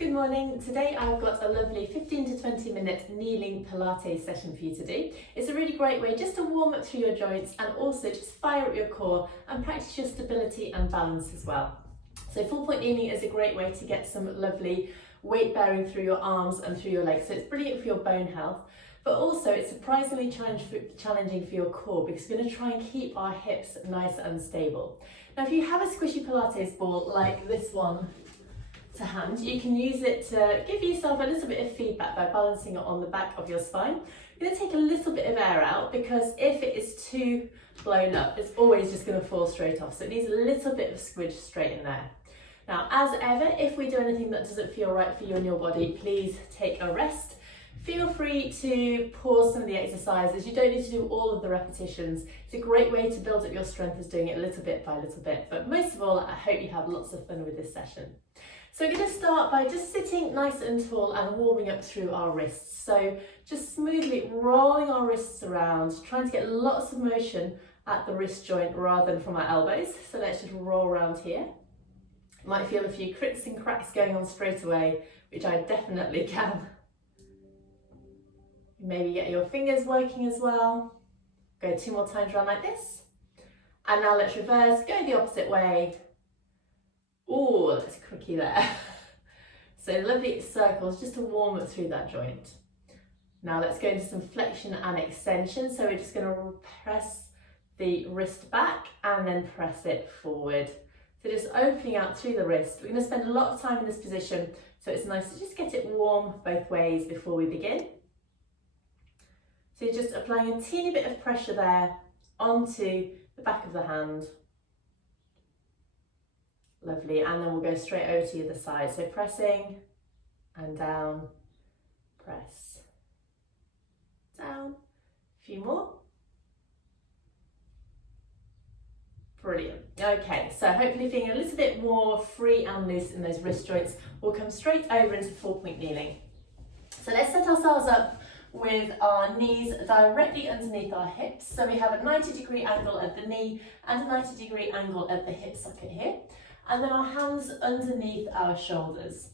Good morning. Today I've got a lovely 15 to 20 minute kneeling Pilates session for you to do. It's a really great way just to warm up through your joints and also just fire up your core and practice your stability and balance as well. So 4-point kneeling is a great way to get some lovely weight bearing through your arms and through your legs. So it's brilliant for your bone health, but also it's surprisingly challenging for your core because we're going to try and keep our hips nice and stable. Now if you have a squishy Pilates ball like this one to hand, you can use it to give yourself a little bit of feedback by balancing it on the back of your spine. You're going to take a little bit of air out because if it is too blown up, it's always just going to fall straight off. So it needs a little bit of squidge straight in there. Now, as ever, if we do anything that doesn't feel right for you and your body, please take a rest. Feel free to pause some of the exercises. You don't need to do all of the repetitions. It's a great way to build up your strength as doing it little bit by little bit. But most of all, I hope you have lots of fun with this session. So we're going to start by just sitting nice and tall and warming up through our wrists. So just smoothly rolling our wrists around, trying to get lots of motion at the wrist joint rather than from our elbows. So let's just roll around here. You might feel a few cricks and cracks going on straight away, which I definitely can. Maybe get your fingers working as well. Go 2 more times around like this. And now let's reverse, go the opposite way. Oh, that's cricky there. So lovely circles just to warm up through that joint. Now let's go into some flexion and extension. So we're just going to press the wrist back and then press it forward. So just opening out through the wrist. We're going to spend a lot of time in this position, so it's nice to just get it warm both ways before we begin. So you're just applying a teeny bit of pressure there onto the back of the hand. Lovely, and then we'll go straight over to the other side. So pressing and down, press, down, a few more. Brilliant. Okay, so hopefully feeling a little bit more free and loose in those wrist joints. We'll come straight over into 4-point kneeling. So let's set ourselves up with our knees directly underneath our hips. So we have a 90-degree angle at the knee and a 90-degree angle at the hip socket here. And then our hands underneath our shoulders.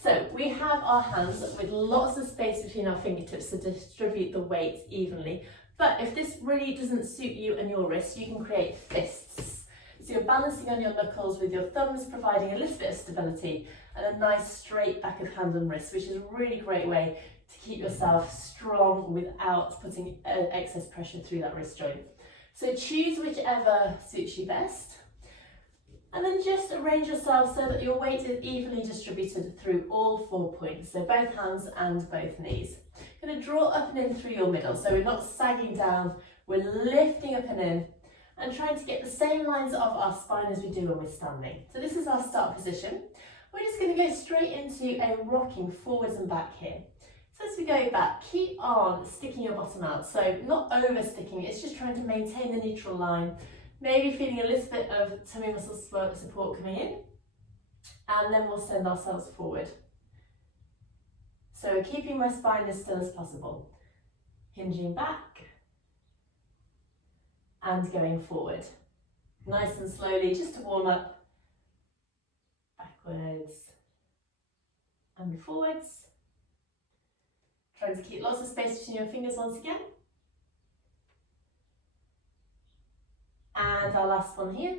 So we have our hands with lots of space between our fingertips to distribute the weight evenly. But if this really doesn't suit you and your wrists, you can create fists. So you're balancing on your knuckles with your thumbs, providing a little bit of stability and a nice straight back of hand and wrist, which is a really great way to keep yourself strong without putting excess pressure through that wrist joint. So choose whichever suits you best. And then just arrange yourself so that your weight is evenly distributed through all 4 points, so both hands and both knees. You're going to draw up and in through your middle, so we're not sagging down, we're lifting up and in, and trying to get the same lines of our spine as we do when we're standing. So this is our start position. We're just going to go straight into a rocking forwards and back here. So as we go back, keep on sticking your bottom out, so not over sticking, it's just trying to maintain the neutral line. Maybe feeling a little bit of tummy muscle support coming in, and then we'll send ourselves forward. So keeping my spine as still as possible, hinging back and going forward. Nice and slowly, just to warm up, backwards and forwards. Trying to keep lots of space between your fingers once again. And our last one here.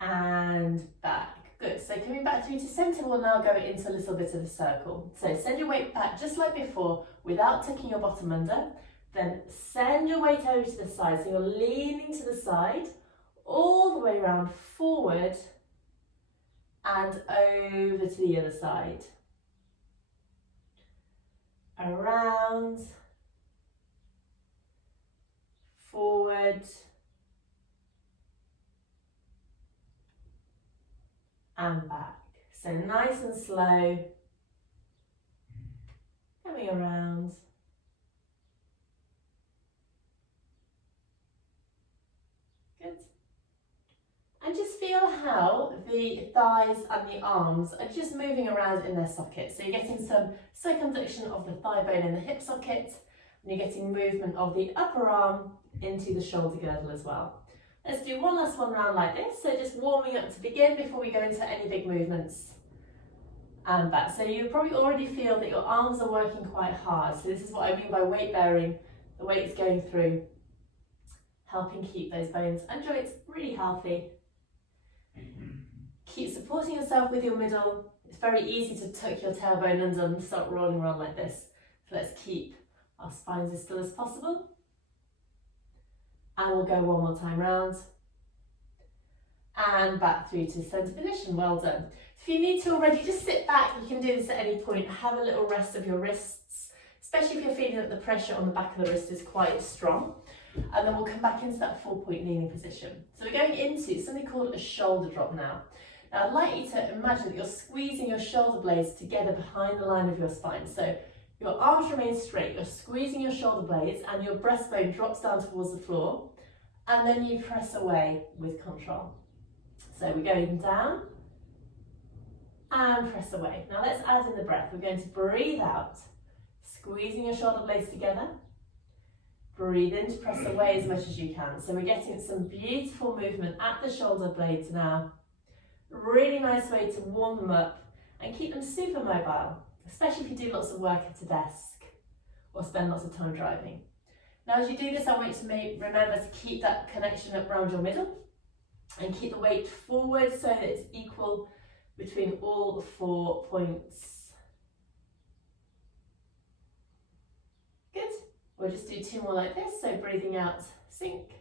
And back. Good. So coming back through to centre, we'll now go into a little bit of a circle. So send your weight back just like before without tucking your bottom under. Then send your weight over to the side. So you're leaning to the side, all the way around forward and over to the other side. Around, forward and back. So nice and slow, coming around. Good. And just feel how the thighs and the arms are just moving around in their sockets. So you're getting some circumduction of the thigh bone in the hip socket, and you're getting movement of the upper arm into the shoulder girdle as well. Let's do one last one round like this. So just warming up to begin before we go into any big movements. And back. So you probably already feel that your arms are working quite hard. So this is what I mean by weight bearing. The weight's going through, helping keep those bones and joints really healthy. Keep supporting yourself with your middle. It's very easy to tuck your tailbone under and start rolling around like this. So let's keep our spines as still as possible. And we'll go one more time round. And back through to centre position. Well done. If you need to already, just sit back. You can do this at any point. Have a little rest of your wrists, especially if you're feeling that the pressure on the back of the wrist is quite strong. And then we'll come back into that 4-point kneeling position. So we're going into something called a shoulder drop now. Now I'd like you to imagine that you're squeezing your shoulder blades together behind the line of your spine. So your arms remain straight, you're squeezing your shoulder blades and your breastbone drops down towards the floor. And then you press away with control. So we're going down and press away. Now let's add in the breath. We're going to breathe out, squeezing your shoulder blades together. Breathe in to press away as much as you can. So we're getting some beautiful movement at the shoulder blades now. Really nice way to warm them up and keep them super mobile, especially if you do lots of work at a desk or spend lots of time driving. Now as you do this, I want you to remember to keep that connection up around your middle and keep the weight forward so that it's equal between all the 4 points. Good. We'll just do 2 more like this. So breathing out, sink.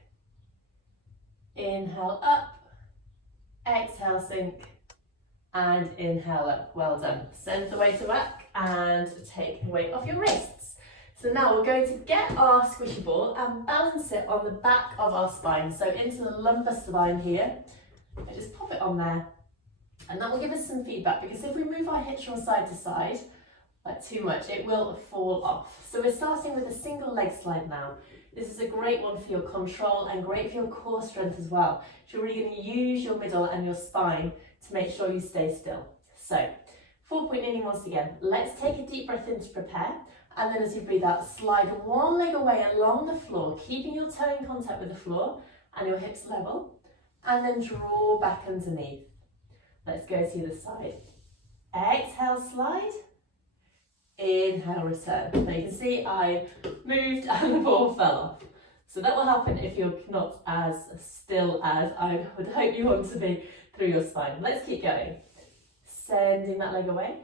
Inhale up. Exhale, sink. And inhale up. Well done. Send the weight to work and take the weight off your wrists. So now we're going to get our squishy ball and balance it on the back of our spine. So into the lumbar spine here. And just pop it on there. And that will give us some feedback, because if we move our hips from side to side, like too much, it will fall off. So we're starting with a single leg slide now. This is a great one for your control and great for your core strength as well. So you're really going to use your middle and your spine to make sure you stay still. So 4-point kneeling once again. Let's take a deep breath in to prepare. And then as you breathe out, slide one leg away along the floor, keeping your toe in contact with the floor and your hips level. And then draw back underneath. Let's go to the other side. Exhale, slide. Inhale, return. Now you can see I moved and the ball fell off. So that will happen if you're not as still as I would hope you want to be through your spine. Let's keep going. Sending that leg away.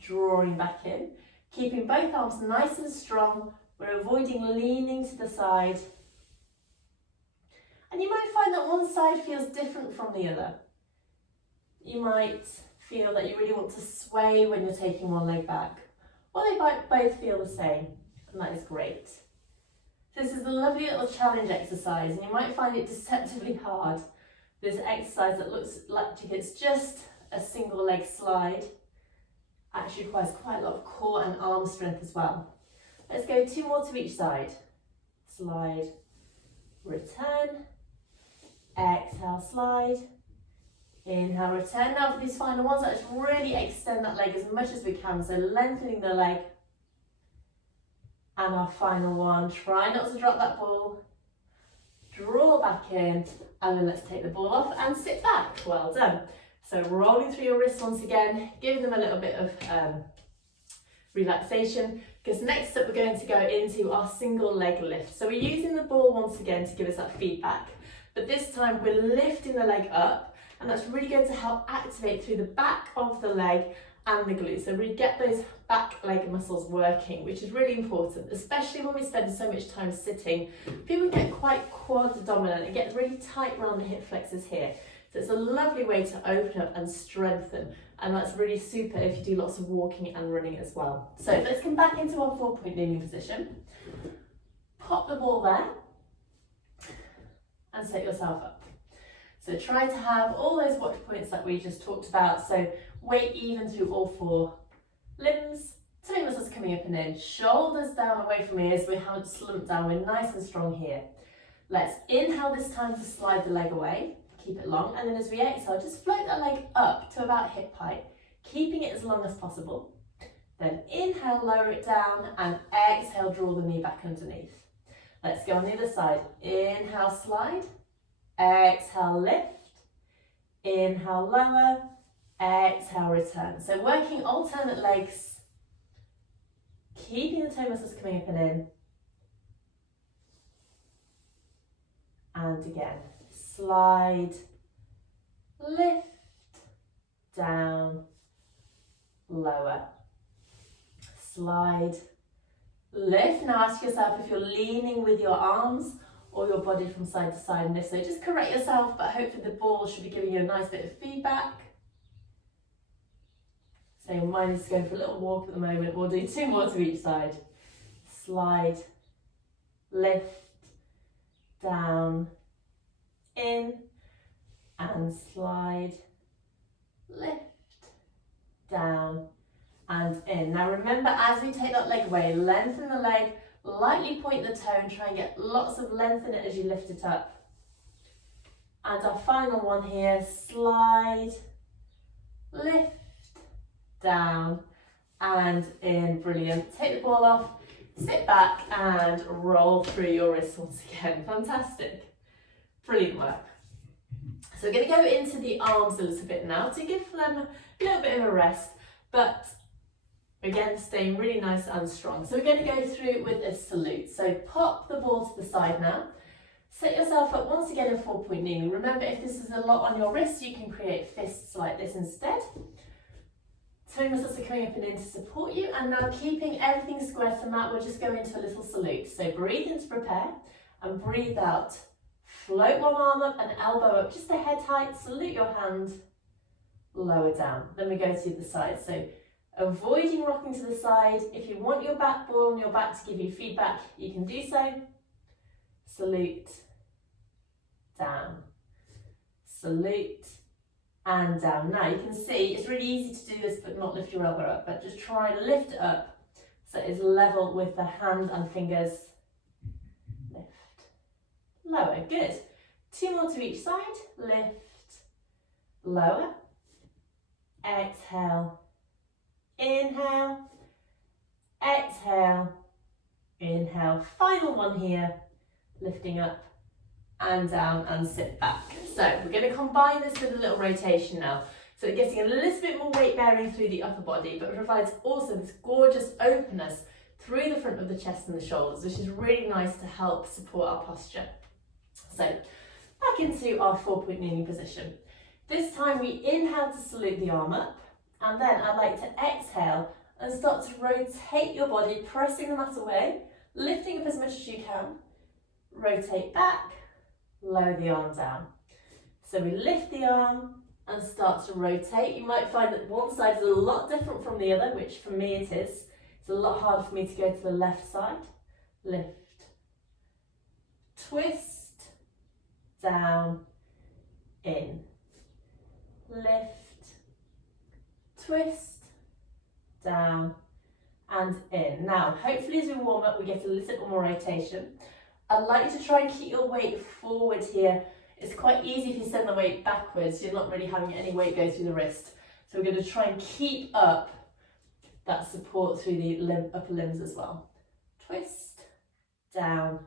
Drawing back in. Keeping both arms nice and strong. We're avoiding leaning to the side. And you might find that one side feels different from the other. You might feel that you really want to sway when you're taking one leg back, or they might both feel the same, and that is great. So this is a lovely little challenge exercise, and you might find it deceptively hard. This exercise that looks like it's just a single leg slide actually requires quite a lot of core and arm strength as well. Let's go 2 more to each side. Slide, return, exhale, slide. Inhale, return. Now for these final ones, let's really extend that leg as much as we can. So lengthening the leg. And our final one, try not to drop that ball. Draw back in, and then let's take the ball off and sit back. Well done. So rolling through your wrists once again, giving them a little bit of relaxation, because next up we're going to go into our single leg lift. So we're using the ball once again to give us that feedback, but this time we're lifting the leg up. And that's really going to help activate through the back of the leg and the glutes. So really get those back leg muscles working, which is really important, especially when we spend so much time sitting. People get quite quad dominant. It gets really tight around the hip flexors here. So it's a lovely way to open up and strengthen. And that's really super if you do lots of walking and running as well. So let's come back into our 4-point kneeling position. Pop the ball there and set yourself up. So try to have all those watch points that we just talked about. So weight even through all 4 limbs. Toe muscles coming up and in. Shoulders down away from ears. We haven't slumped down. We're nice and strong here. Let's inhale this time to slide the leg away. Keep it long. And then as we exhale, just float that leg up to about hip height, keeping it as long as possible. Then inhale, lower it down, and exhale, draw the knee back underneath. Let's go on the other side. Inhale, slide. exhale, lift, inhale, lower, exhale, return. So working alternate legs, keeping the toe muscles coming up and in. And again, slide, lift, down, lower, slide, lift. Now ask yourself if you're leaning with your arms or your body from side to side in this. So just correct yourself, but hopefully the ball should be giving you a nice bit of feedback. So mine is going for a little walk at the moment. We'll do 2 more to each side. Slide, lift, down, in, and slide, lift, down, and in. Now remember, as we take that leg away, lengthen the leg, lightly point the toe and try and get lots of length in it as you lift it up. And our final one here, slide, lift, down, and in. Brilliant. Take the ball off, sit back and roll through your wrists once again. Fantastic. Brilliant work. So we're going to go into the arms a little bit now to give them a little bit of a rest, but again, staying really nice and strong. So we're going to go through with a salute. So pop the ball to the side now. Set yourself up once again in 4-point kneeling. Remember, if this is a lot on your wrists, you can create fists like this instead. Toe muscles are coming up and in to support you. And now keeping everything square to the mat, we'll just go into a little salute. So breathe in to prepare and breathe out. Float one arm up and elbow up, just a head height. Salute your hand, lower down. Then we go to the side. So avoiding rocking to the side. If you want your back ball on your back to give you feedback, you can do so. Salute, down, salute, and down. Now you can see it's really easy to do this but not lift your elbow up, but just try and lift it up so it's level with the hand and fingers. Lift, lower, good. 2 more to each side. Lift, lower, exhale, inhale, exhale, inhale. Final one here, lifting up and down and sit back. So we're going to combine this with a little rotation now. So we're getting a little bit more weight bearing through the upper body, but it provides also this gorgeous openness through the front of the chest and the shoulders, which is really nice to help support our posture. So back into our 4-point kneeling position. This time we inhale to salute the arm up, and then I'd like to exhale and start to rotate your body, pressing the mat away, lifting up as much as you can, rotate back, lower the arm down. So we lift the arm and start to rotate. You might find that one side is a lot different from the other, which for me it is. It's a lot harder for me to go to the left side. Lift, twist, down, in, lift, twist, down, and in. Now, hopefully as we warm up, we get a little bit more rotation. I'd like you to try and keep your weight forward here. It's quite easy if you send the weight backwards, you're not really having any weight go through the wrist. So we're going to try and keep up that support through the upper limbs as well. Twist, down,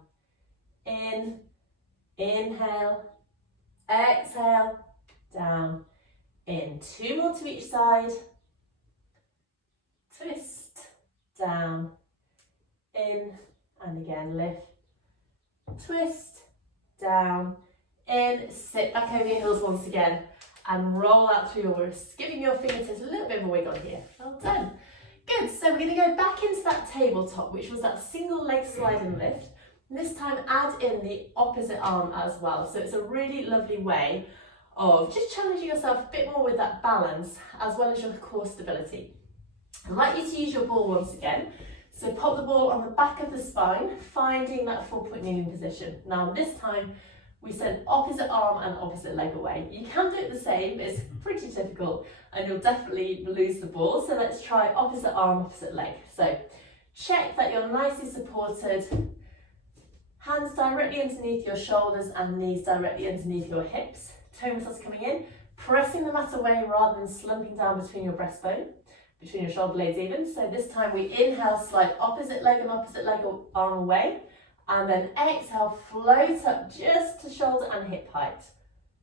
in, inhale, exhale, down, in. 2 more to each side. Twist, down, in, and again lift. Twist, down, in, sit back over your heels once again and roll out through your wrists, giving your fingertips a little bit of a wiggle here. Well done. Good, so we're going to go back into that tabletop, which was that single leg slide and lift. And this time add in the opposite arm as well. So it's a really lovely way of just challenging yourself a bit more with that balance as well as your core stability. I'd like you to use your ball once again. So pop the ball on the back of the spine, finding that 4-point kneeling position. Now this time we send opposite arm and opposite leg away. You can do it the same, but it's pretty difficult and you'll definitely lose the ball. So let's try opposite arm, opposite leg. So check that you're nicely supported. Hands directly underneath your shoulders and knees directly underneath your hips. Toe muscles coming in, pressing the mat away rather than slumping down between your breastbone, between your shoulder blades even. So this time we inhale, slide opposite leg and opposite leg arm away, And then exhale, float up just to shoulder and hip height.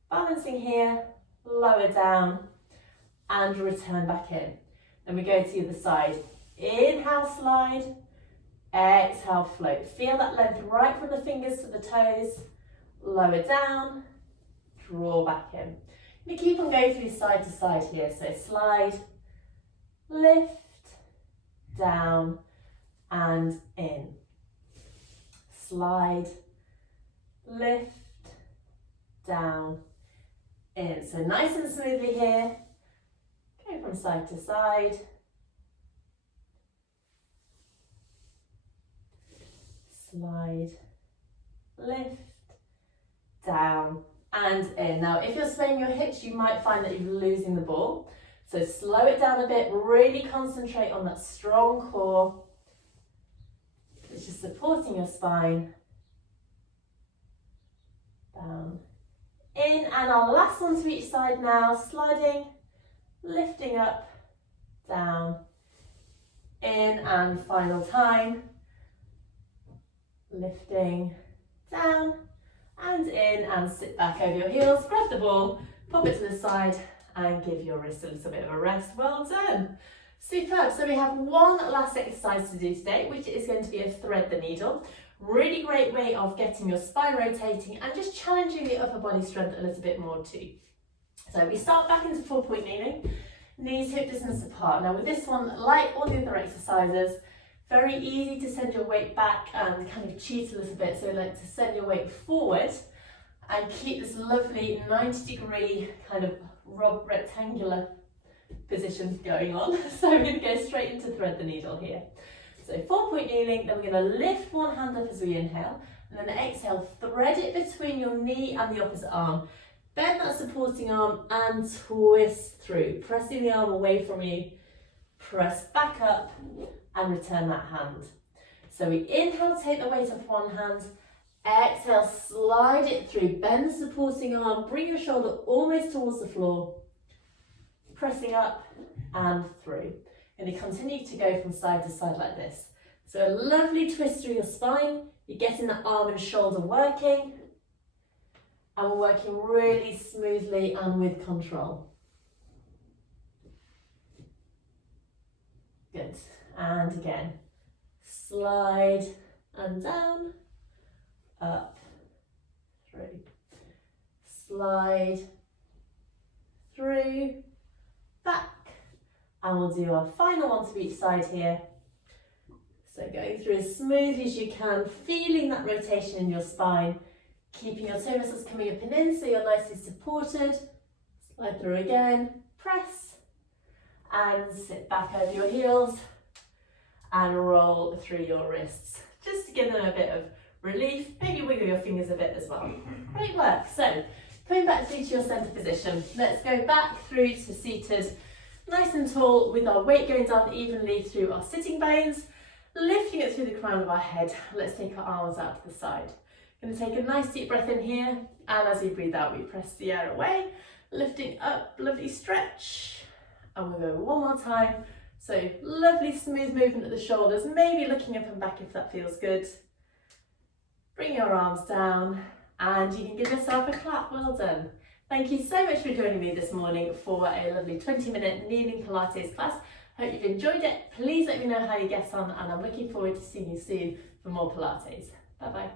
Balancing here, lower down, and return back in. Then we go to the other side. Inhale, slide. Exhale, float. Feel that length right from the fingers to the toes. Lower down, draw back in. You keep on going through side to side here. So slide, lift, down, and in. Slide, lift, down, in. So nice and smoothly here. Go from side to side. Slide, lift, down, and in. Now, if you're swaying your hips, you might find that you're losing the ball. So slow it down a bit, really concentrate on that strong core, which is supporting your spine. Down, in, and our last one to each side now, sliding, lifting up, down, in, and final time. Lifting, down, and in, and sit back over your heels, grab the ball, pop it to the side, and give your wrist a little bit of a rest. Well done. Superb. So we have one last exercise to do today, which is going to be a thread the needle. Really great way of getting your spine rotating and just challenging the upper body strength a little bit more too. So we start back into 4-point kneeling, knees hip distance apart. Now with this one, like all the other exercises, very easy to send your weight back and kind of cheat a little bit. So like to send your weight forward and keep this lovely 90-degree kind of rectangular position going on. So we're going to go straight into thread the needle here. So 4-point kneeling, then we're going to lift one hand up as we inhale, and then exhale, thread it between your knee and the opposite arm. Bend that supporting arm and twist through, pressing the arm away from you, press back up and return that hand. So we inhale, take the weight off one hand, exhale, slide it through, bend the supporting arm, bring your shoulder almost towards the floor, pressing up and through. And you continue to go from side to side like this. So a lovely twist through your spine, you're getting that arm and shoulder working, and we're working really smoothly and with control. Good. And again, slide and down, up, through, slide, through, back, and we'll do our final one to each side here. So going through as smoothly as you can, feeling that rotation in your spine, keeping your toe muscles coming up and in so you're nicely supported. Slide through again, press, and sit back over your heels and roll through your wrists, just to give them a bit of relief. Maybe wiggle your fingers a bit as well. Great work. So coming back through to your centre position, let's go back through to seated, nice and tall, with our weight going down evenly through our sitting bones, lifting it through the crown of our head. Let's take our arms out to the side. Going to take a nice deep breath in here, and as we breathe out, we press the air away, lifting up, lovely stretch, and we'll go one more time. So lovely smooth movement of the shoulders, maybe looking up and back if that feels good. Bring your arms down, and you can give yourself a clap. Well done. Thank you so much for joining me this morning for a lovely 20-minute kneeling Pilates class. Hope you've enjoyed it. Please let me know how you get on, and I'm looking forward to seeing you soon for more Pilates. Bye-bye.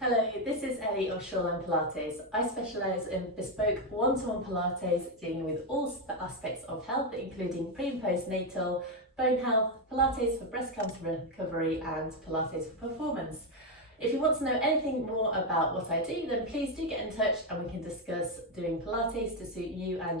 Hello, this is Ellie of Shoreline Pilates. I specialise in bespoke one-to-one Pilates, dealing with all aspects of health, including pre- and postnatal, bone health, Pilates for breast cancer recovery, and Pilates for performance. If you want to know anything more about what I do, then please do get in touch and we can discuss doing Pilates to suit you and your